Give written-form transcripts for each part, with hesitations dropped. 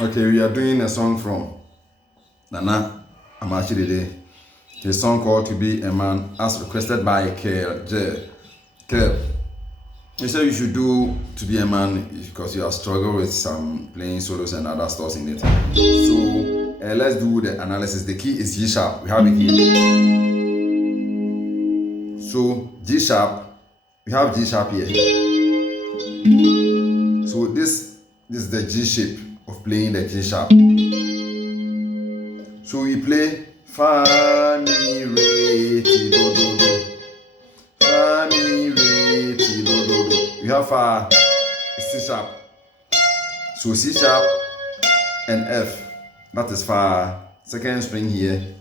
Okay, we are doing a song from Nana Amakye Dede. A song called To Be a Man, as requested by Keff. He said you should do To Be a Man because you have struggled with some playing solos and other stuff in it. So let's do the analysis. The key is G sharp. We have it here. So G sharp, we have G sharp here. So this is the G shape of playing the G sharp. So we play fa mi re ti do do do. Fa mi re ti do do do. We have fa, C sharp. So C sharp and F. That is fa. Second string here.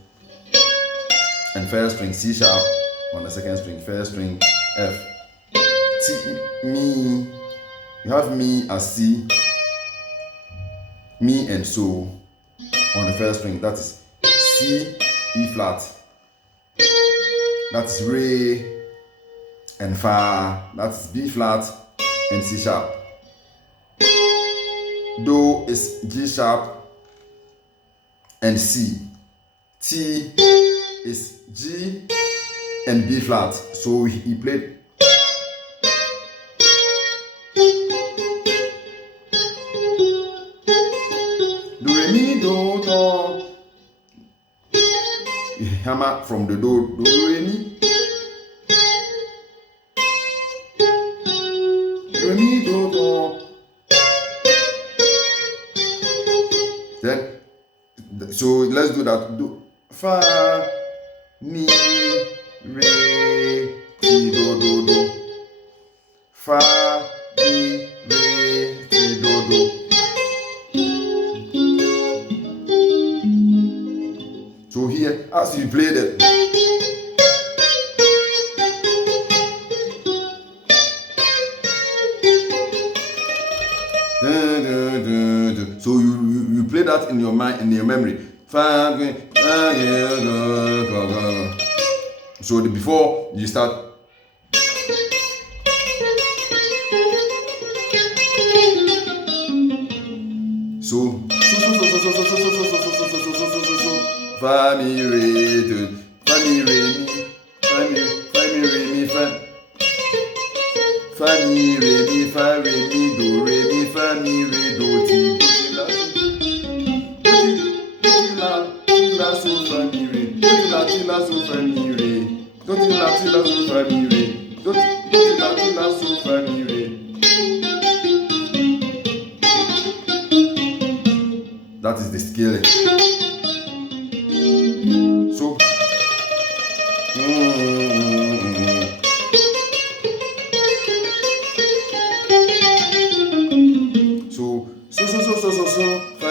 And first string C sharp on the second string. First string F. T mi. You have mi as C. Mi and so on the first string, that is C, E flat, that's re and fa, that's B flat and C sharp. Do is G sharp and C. T is G and B flat. So he played. Do re mi do do. You hammer from the do re mi. Do re mi do do. Then so let's do that. Do fa mi re ti do do do. Fa mi re ti do do. So here, as you play it, so you play that in your mind, in your memory. So before you start. So fa mi re do, fa mi re mi, fa mi re mi fa. Fa mi re mi, fa re mi do re mi, fa mi re do ti la so fa mi re, do la so fa mi re, do la so fa mi re, do la so fa mi re. That is the scale. So fa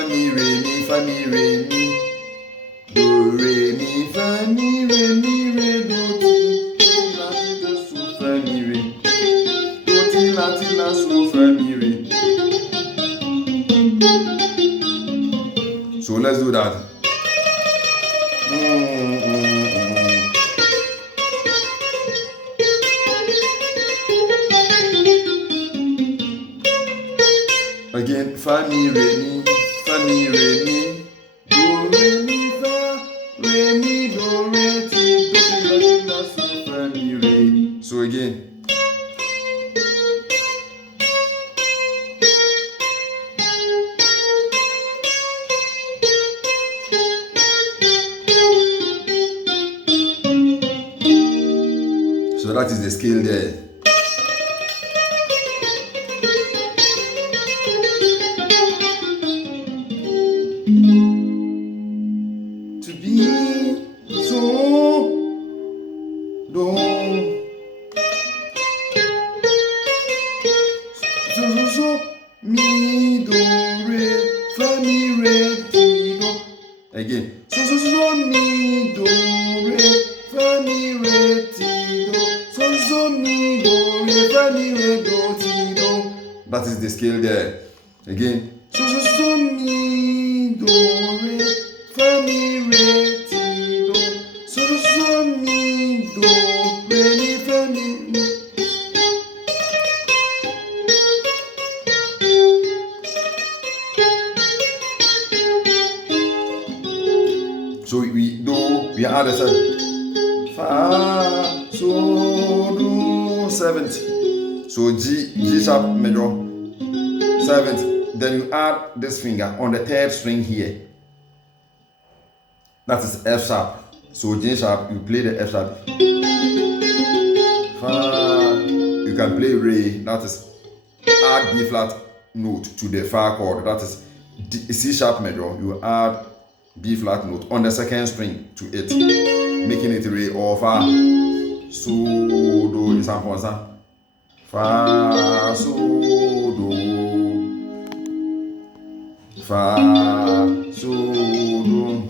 mi re mi, do re mi fa mi re do ti so fa mi re, do ti la so fa mi re. So let's do that. Again, fa mi re mi, do re mi fa re mi do re ti la so fa mi re. So again. That is the scale there. To be so don't so mi do re fa mi re ti do. Again. So mi do re fa mi re ti do. So mi do re fa mi re do ti do. That is the scale there. Again. So mi do re fa mi re ti do. So mi do re mi fa mi. So we add a fa, so do 7th. So G sharp major 7th. Then you add this finger on the 3rd string here. That is F sharp. So G sharp, you play the F sharp. Fa, you can play re. That is add B flat note to the fa chord. That is C sharp major. You add B flat note on the 2nd string to it, making it re or fa. So do is fa, so do, fa, so do.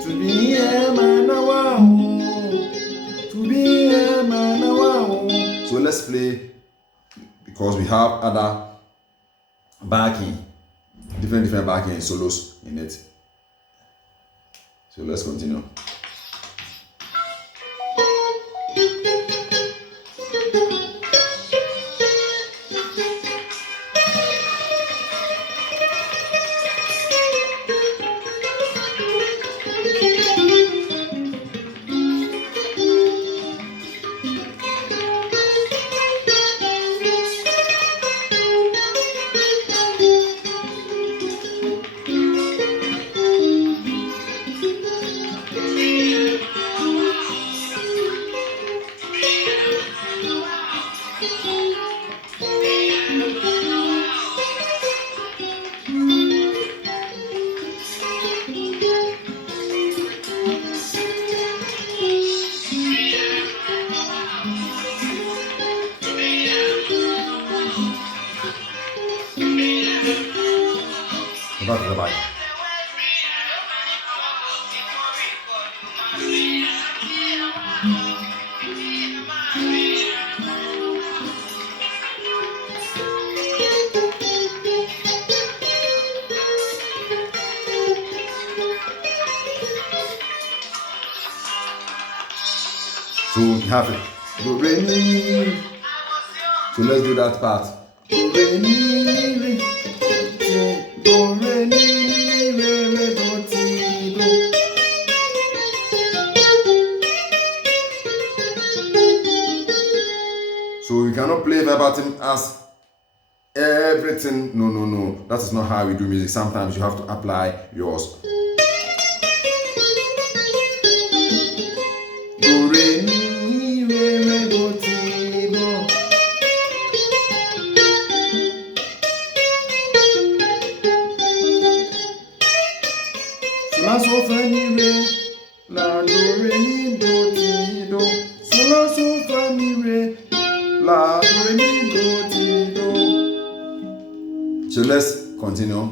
To be a man, to be a man. So let's play, because we have other backing, different backing solos in it. So let's continue. Back to the bike. So we have it. Do, re, mi. So let's do that part. Do, re, mi, re. Do, re, mi, re, re, do, ti, do. So we cannot play verbatim as everything. No. That is not how we do music. Sometimes you have to apply yours. Do, re, mi, re, re, do, ti, do. So la, so, fa, mi, re. La, do, re, mi, do, ti, do. So la, so, fa, mi, re. La, do, re, mi, do, ti, do. So let's continue.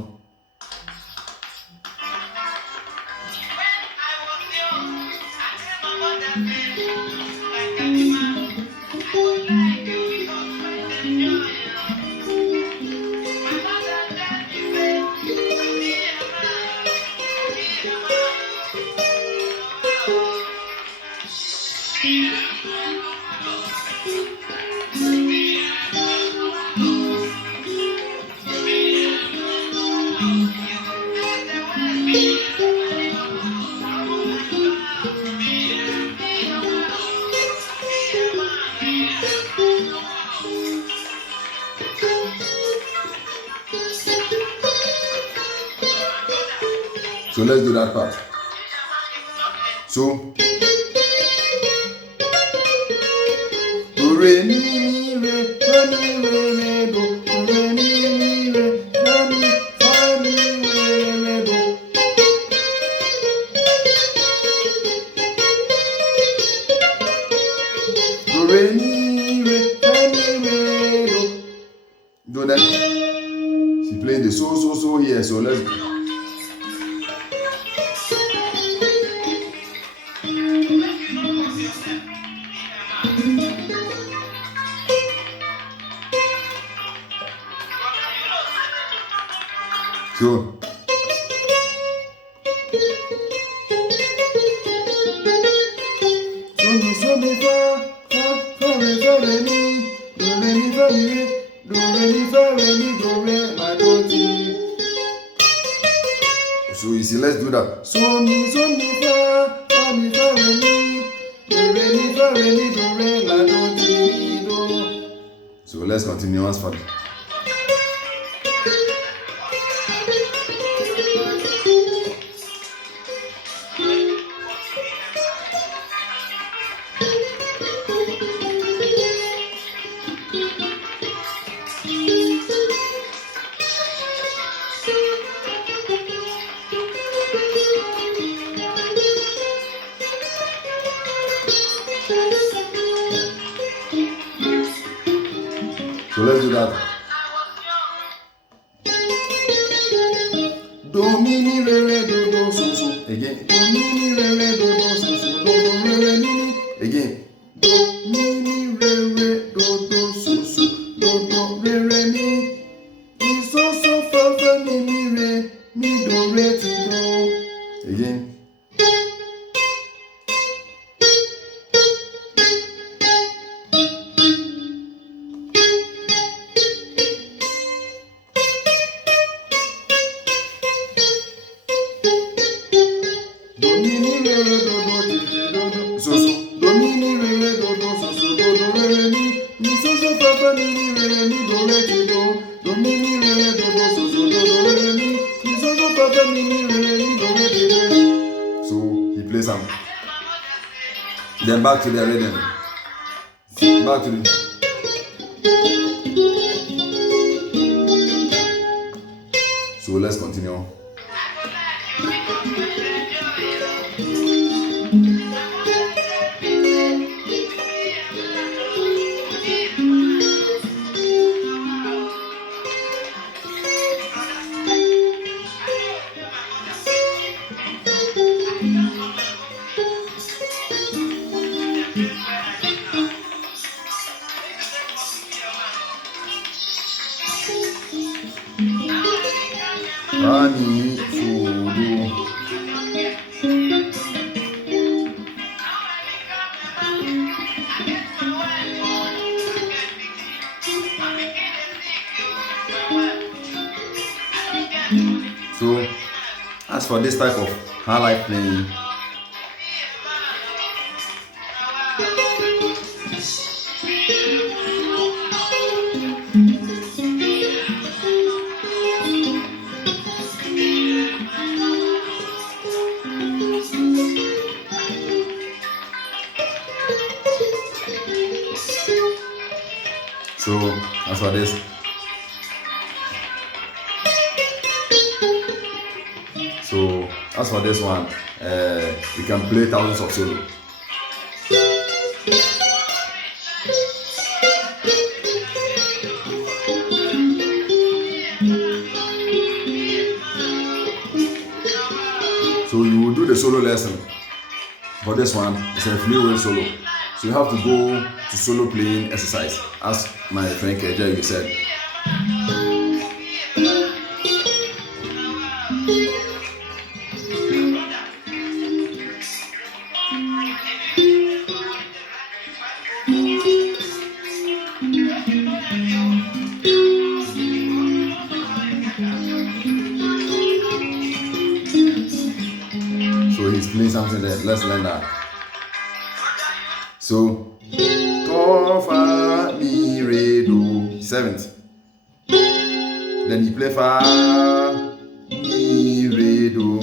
So let's do that part. So do re mi re fa mi re do, do re mi re fa mi re do. Do re mi re fa mi re do. Do that. She played the so here. So let's go. So mi fa re mi do re mi fa mi do re la do ti. So you see, let's do that. So mi fa mi fa re mi do re la do ti do. So let's continue as far. So let's do that. Do mi re do so. Again. Do mi re do so do re mi. Again. Do mi re do so do re mi. Mi so fa mi do re ti do. Again. So do mi re do so do re mi so fa mi do re ti do mi re do so do re mi so fa mi do re ti do. So he plays some. Then back to the rhythm. Back to the. So let's continue. Ani fudu. So as for this type of hand life playing, so as for this, so as for this one, you can play thousands of solo. So you will do the solo lesson. For this one, it's a freewheel solo. So you have to go to solo playing exercise, as my friend Keja you said. So he's playing something there. Let's learn that. So, do, fa, mi, re, do, 7th. Then he play fa, mi, re, do.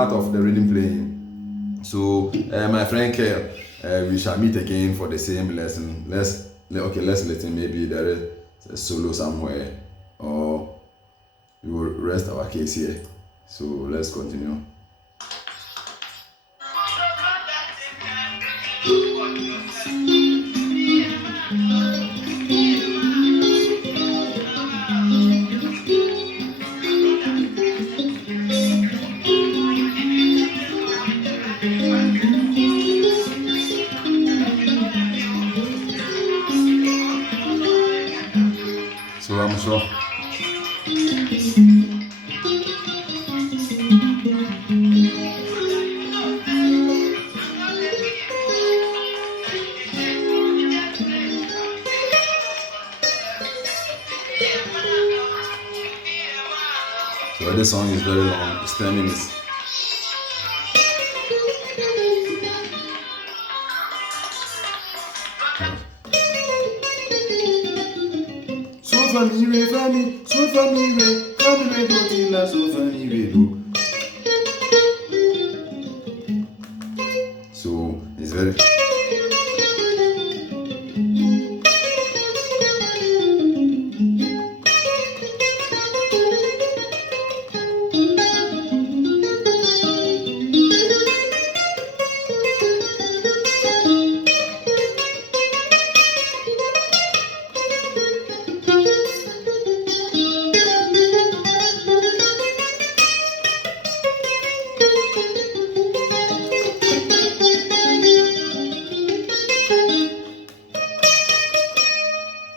part of the rhythm playing. So my friend Keff, we shall meet again for the same lesson. Let's listen. Maybe there is a solo somewhere, or we will rest our case here. So let's continue. So I'm sure. So this song is very long. It's 10 minutes. So fa mi re do ti la so fa mi re do. So it's very.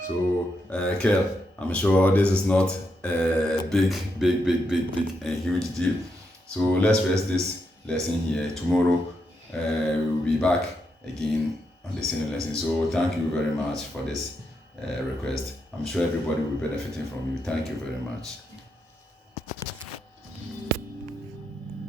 So, Keff, I'm sure this is not a big and huge deal. So let's rest this lesson here. Tomorrow, we'll be back again on the same lesson. So thank you very much for this request. I'm sure everybody will be benefiting from you. Thank you very much.